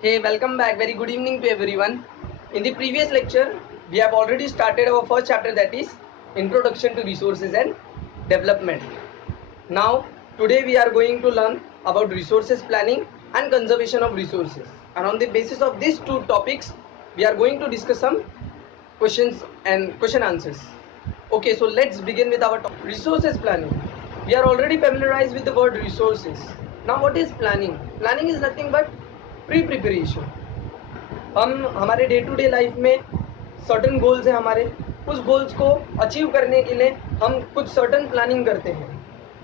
Hey, welcome back. Very good evening to everyone. In the previous lecture, we have already started our first chapter, that is Introduction to Resources and Development. Now, today we are going to learn about resources planning and conservation of resources. And on the basis of these two topics, we are going to discuss some questions and question answers. Okay, so let's begin with our topic. Resources planning. We are already familiarized with the word resources. Now, what is planning? Planning is nothing but preparation. हम हमारे day to day life में certain goals हैं हमारे, उस goals को achieve करने के लिए हम कुछ सर्टन प्लानिंग करते हैं.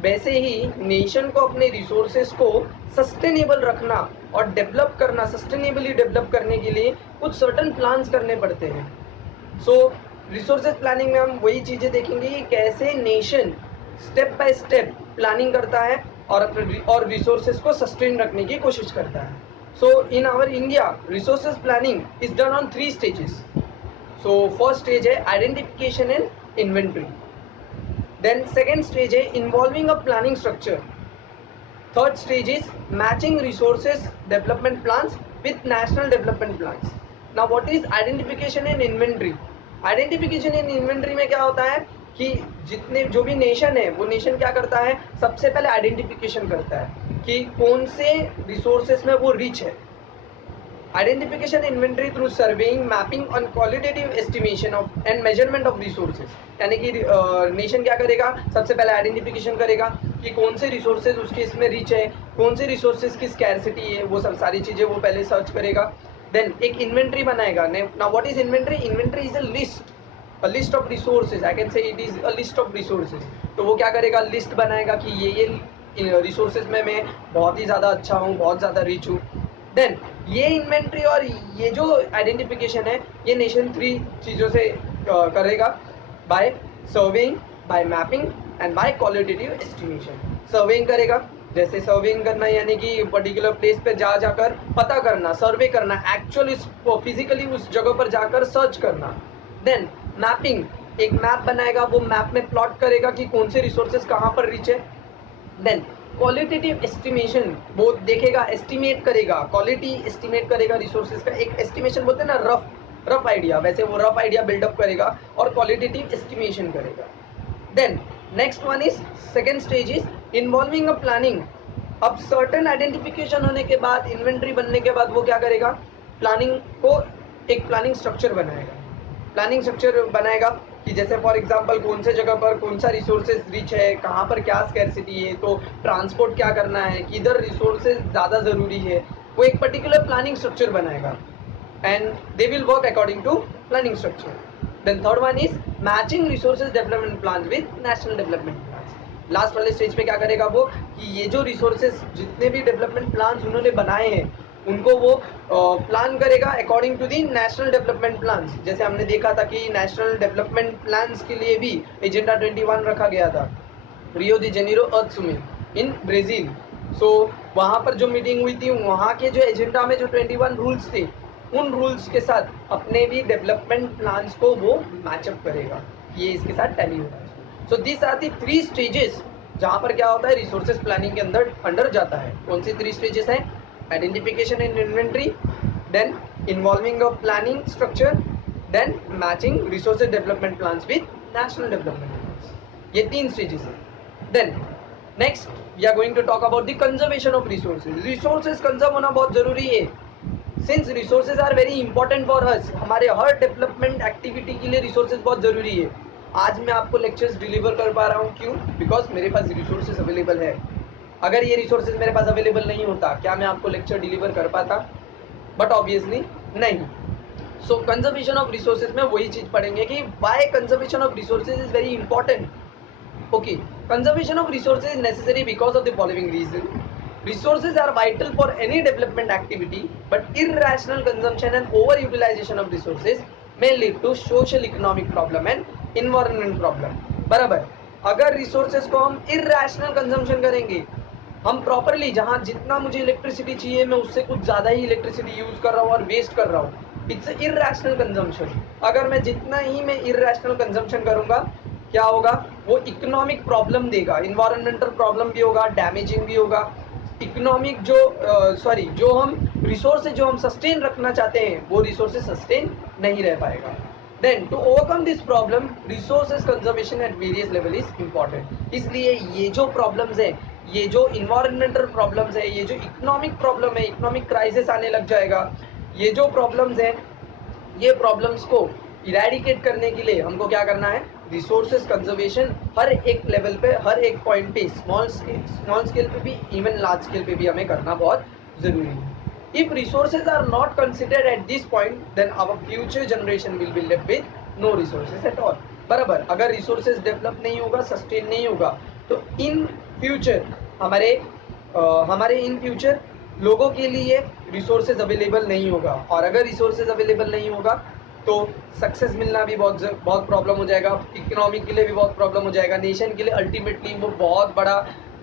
वैसे ही नेशन को अपने रिसोर्सेज को सस्टेनेबल रखना और डेवलप करना, सस्टेनेबली डेवलप करने के लिए कुछ सर्टन प्लान्स करने पड़ते हैं. सो रिसोर्सेज प्लानिंग में हम वही चीज़ें देखेंगे कि कैसे nation step by step planning करता है और रिसोर्सेज को सस्टेन रखने की कोशिश करता है. So in our India, resources planning is done on 3 stages. So first stage है identification and inventory. Then second stage है involving a planning structure. Third stage is matching resources development plans with national development plans. Now what is identification and inventory? Identification and inventory में क्या होता है कि जितने जो भी नेशन है वो नेशन क्या करता है, सबसे पहले आइडेंटिफिकेशन करता है कि कौन से रिसोर्सेस में वो रिच है. Identification inventory through surveying, mapping on qualitative estimation of and measurement of resources. यानी कि नेशन क्या करेगा, सबसे पहले आइडेंटिफिकेशन करेगा कि कौन से रिसोर्सेज उसके इसमें रिच है, कौन से रिसोर्सेज की स्कैरसिटी है, वो सब सारी चीज़ें वो पहले सर्च करेगा. देन एक इन्वेंट्री बनाएगा. Now what is inventory? Inventory is a list of resources. I can say it is a list of resources. तो वो क्या करेगा, लिस्ट बनाएगा कि ये रिसोर्सेज में मैं बहुत ही ज़्यादा अच्छा हूँ, बहुत ज़्यादा रिच हूँ. देन ये इन्वेंट्री और ये जो आइडेंटिफिकेशन है ये नेशन 3 चीज़ों से करेगा, by surveying, by mapping and by qualitative estimation. Surveying करेगा, जैसे सर्वेइंग करना यानी कि पर्टिकुलर प्लेस पे जाकर पता करना, सर्वे करना, एक्चुअली फिजिकली उस जगह पर जाकर सर्च करना. देन मैपिंग, एक मैप बनाएगा, वो मैप में प्लॉट करेगा कि कौन से रिसोर्सेज कहाँ पर रिच है. देन क्वालिटेटिव एस्टिमेशन, वो देखेगा, एस्टिमेट करेगा, क्वालिटी एस्टिमेट करेगा रिसोर्सेज का. एक एस्टिमेशन बोलते हैं ना, रफ आइडिया, वैसे वो रफ आइडिया बिल्डअप करेगा और क्वालिटेटिव एस्टिमेशन करेगा. Then next one is second stage is involving a planning. अब सर्टन आइडेंटिफिकेशन होने के बाद, इन्वेंट्री बनने के बाद वो क्या करेगा, प्लानिंग को एक प्लानिंग स्ट्रक्चर बनाएगा. प्लानिंग स्ट्रक्चर बनाएगा कि जैसे फॉर एग्जांपल कौन से जगह पर कौन सा रिसोर्सेज रिच है, कहाँ पर क्या स्कैरसिटी है, तो ट्रांसपोर्ट क्या करना है, किधर रिसोर्सेज ज़्यादा ज़रूरी है, वो एक पर्टिकुलर प्लानिंग स्ट्रक्चर बनाएगा and they will work according to planning structure. Then third one is matching resources development plan with national development plan. Last वाले स्टेज पे क्या करेगा वो, कि ये जो रिसोर्सेज जितने भी डेवलपमेंट प्लान्स उन्होंने बनाए हैं उनको वो प्लान करेगा according to the national development plans. जैसे हमने देखा था कि नेशनल डेवलपमेंट प्लान्स के लिए भी एजेंडा 21 रखा गया था, Rio de Janeiro earth summit in Brazil. So वहाँ पर जो मीटिंग हुई थी, वहाँ के जो एजेंडा में जो 21 रूल्स थे, उन रूल्स के साथ अपने भी डेवलपमेंट प्लान्स को वो मैचअप करेगा, ये इसके साथ टैली होगा. So this are the 3 stages जहाँ पर क्या होता है, रिसोर्सेज प्लानिंग के अंडर जाता है. कौन सी 3 स्टेजेस हैं? Identification and inventory, then involving a planning structure, then matching resources development plans with national development plans. ये 3 stages हैं. Then next we are going to talk about the conservation of resources. Resources conserve होना बहुत ज़रूरी है. Since resources are very important for us, हमारे हर development activity के लिए resources बहुत ज़रूरी है. आज मैं आपको लेक्चर्स डिलीवर कर पा रहा हूँ, क्यों? बिकॉज मेरे पास रिसोर्सेज अवेलेबल है. अगर ये रिसोर्सेज मेरे पास अवेलेबल नहीं होता, क्या मैं आपको लेक्चर डिलीवर कर पाता? बट ऑब्वियसली नहीं. सो कंजर्वेशन ऑफ रिसोर्सेज में वही चीज़ पढ़ेंगे कि why conservation of resources is very important. Okay, conservation of resources is necessary because of the following reason. Resources are vital for any development activity, but irrational consumption and over-utilization of resources may lead to social economic problem and environment problem. बराबर. अगर resources को हम irrational consumption करेंगे, हम properly जहाँ जितना मुझे electricity चाहिए मैं उससे कुछ ज़्यादा ही इलेक्ट्रिसिटी यूज़ कर रहा हूँ और वेस्ट कर रहा हूँ, इट्स इर्रेशनल कंजम्पशन. अगर मैं जितना ही मैं इर्रेशनल कंजम्पशन करूँगा, क्या होगा, वो इकोनॉमिक प्रॉब्लम देगा, इन्वायरमेंटल प्रॉब्लम भी होगा, डैमेजिंग भी होगा, इकोनॉमिक जो हम रिसोर्सेज जो हम सस्टेन रखना चाहते हैं वो रिसोर्सेज सस्टेन नहीं रह पाएगा। Then to overcome this problem resources conservation at various level is important. इसलिए ये जो प्रॉब्लम्स है, ये जो इन्वायरमेंटल प्रॉब्लम्स है, ये जो इकोनॉमिक प्रॉब्लम है, इकोनॉमिक क्राइसिस आने लग जाएगा, ये जो प्रॉब्लम्स हैं, ये प्रॉब्लम्स को इरेडिकेट करने के लिए हमको क्या करना है, रिसोर्सेज कंजर्वेशन हर एक लेवल पे, हर एक पॉइंट पे, स्मॉल स्केल पे भी, इवन लार्ज स्केल पे भी हमें करना बहुत जरूरी है। If resources are not considered at this point then our future generation will be left with no resources at all. बराबर, अगर रिसोर्सेज डेवलप नहीं होगा, सस्टेन नहीं होगा, तो इन फ्यूचर हमारे इन फ्यूचर लोगों के लिए रिसोर्सेज अवेलेबल नहीं होगा, और अगर रिसोर्सेज अवेलेबल नहीं होगा तो सक्सेस मिलना भी बहुत प्रॉब्लम हो जाएगा, इकोनॉमी के लिए भी बहुत प्रॉब्लम हो जाएगा, नेशन के लिए अल्टीमेटली वो बहुत बड़ा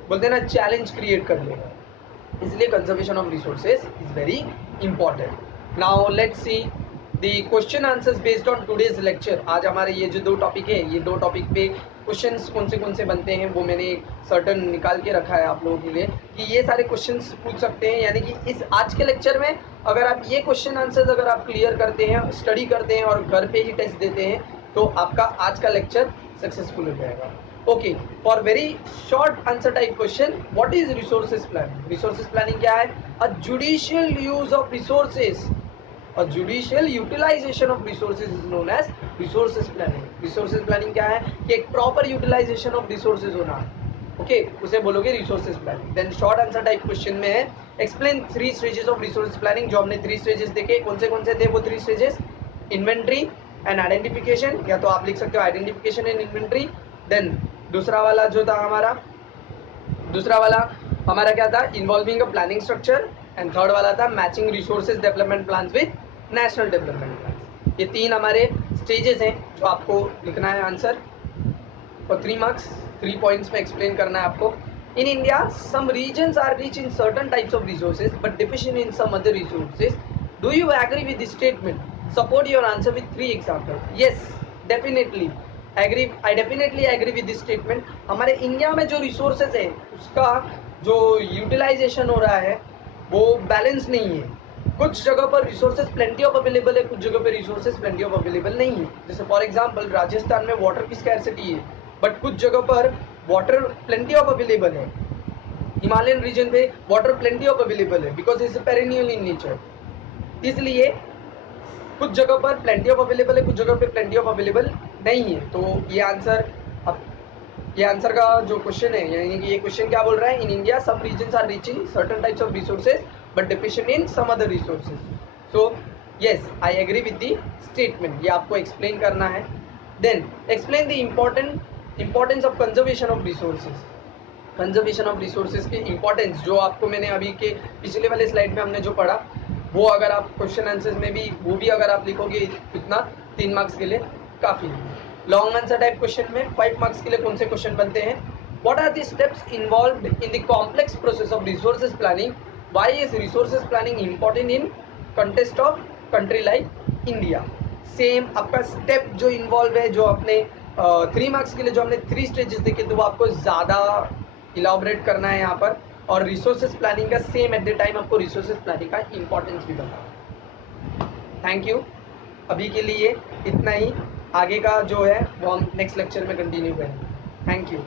बोलते हैं ना चैलेंज क्रिएट कर लेगा। इसलिए conservation of resources is very important. Now let's see the question answers based on today's lecture. आज हमारे ये जो 2 टॉपिक है, ये 2 टॉपिक पे क्वेश्चंस कौन से बनते हैं वो मैंने सर्टन निकाल के रखा है आप लोगों के लिए कि ये सारे क्वेश्चंस पूछ सकते हैं। यानी कि इस आज के लेक्चर में अगर आप ये क्वेश्चन आंसर्स अगर आप क्लियर करते हैं, स्टडी करते हैं और घर पे ही टेस्ट देते हैं, तो आपका आज का लेक्चर सक्सेसफुल हो जाएगा। Okay, for very short answer type question, what is resources planning? Resources planning क्या है? A judicial use of resources, a judicial utilization of resources is known as resources planning। resources planning क्या है कि एक proper utilization of resources होना, okay, उसे बोलोगे resources planning। then short answer type question में है explain 3 stages of resources planning। जो हमने 3 stages देखे, कौन से थे वो 3 stages? inventory and identification, या तो आप लिख सकते हो identification and inventory। then दूसरा वाला क्या था? involving a planning structure, and third वाला था matching resources development plans with national development plans. ये 3 हमारे स्टेजेस हैं जो आपको लिखना है आंसर, और 3 मार्क्स 3 पॉइंट्स में एक्सप्लेन करना है आपको। In India some regions are rich in certain types of resources but deficient in some other resources. Do you agree with this statement? Support your answer with 3 examples. Yes, definitely I definitely agree with this statement. हमारे India में जो resources है उसका जो utilisation हो रहा है वो बैलेंस नहीं है। कुछ जगह पर रिसोर्सेज प्लेंटी ऑफ अवेलेबल है, कुछ जगह पर रिसोर्सेज प्लेंटी ऑफ अवेलेबल नहीं है। जैसे फॉर एग्जांपल राजस्थान में वाटर की स्कैरसिटी है, बट कुछ जगह पर वाटर प्लेंटी ऑफ अवेलेबल है। हिमालयन रीजन पे वाटर प्लेंटी ऑफ अवेलेबल है because it's perennial in nature. इसलिए कुछ जगह पर प्लेंटी ऑफ अवेलेबल है, कुछ जगह पे प्लेंटी ऑफ अवेलेबल नहीं है। तो ये आंसर का जो क्वेश्चन है, यानी कि ये क्वेश्चन क्या बोल रहा है? In India some regions are rich in certain types of resources but deficient in some other resources. So yes, I agree with the statement. ये आपको एक्सप्लेन करना है। Then explain the importance of conservation of resources. Conservation of resources की importance जो आपको मैंने अभी के पिछले वाले स्लाइड में हमने जो पढ़ा, वो अगर आप क्वेश्चन आंसर्स में भी वो भी अगर आप लिखोगे इतना 3 मार्क्स के लिए काफ़ी है। लॉन्ग आंसर टाइप क्वेश्चन में 5 मार्क्स के लिए कौन से क्वेश्चन बनते हैं? What are the steps involved in the complex process of resources planning? Why is resources planning important in context of country like India? Same आपका स्टेप जो involve है, जो अपने 3 मार्क्स के लिए जो हमने 3 स्टेजेस देखे, तो वो आपको ज़्यादा इलाबोरेट करना है यहाँ पर। और रिसोर्सेज प्लानिंग का सेम एट द टाइम आपको रिसोर्सेज प्लानिंग का इंपॉर्टेंस भी बताना। थैंक यू, अभी के लिए इतना ही। आगे का जो है वो हम नेक्स्ट लेक्चर में कंटिन्यू करेंगे। Thank you.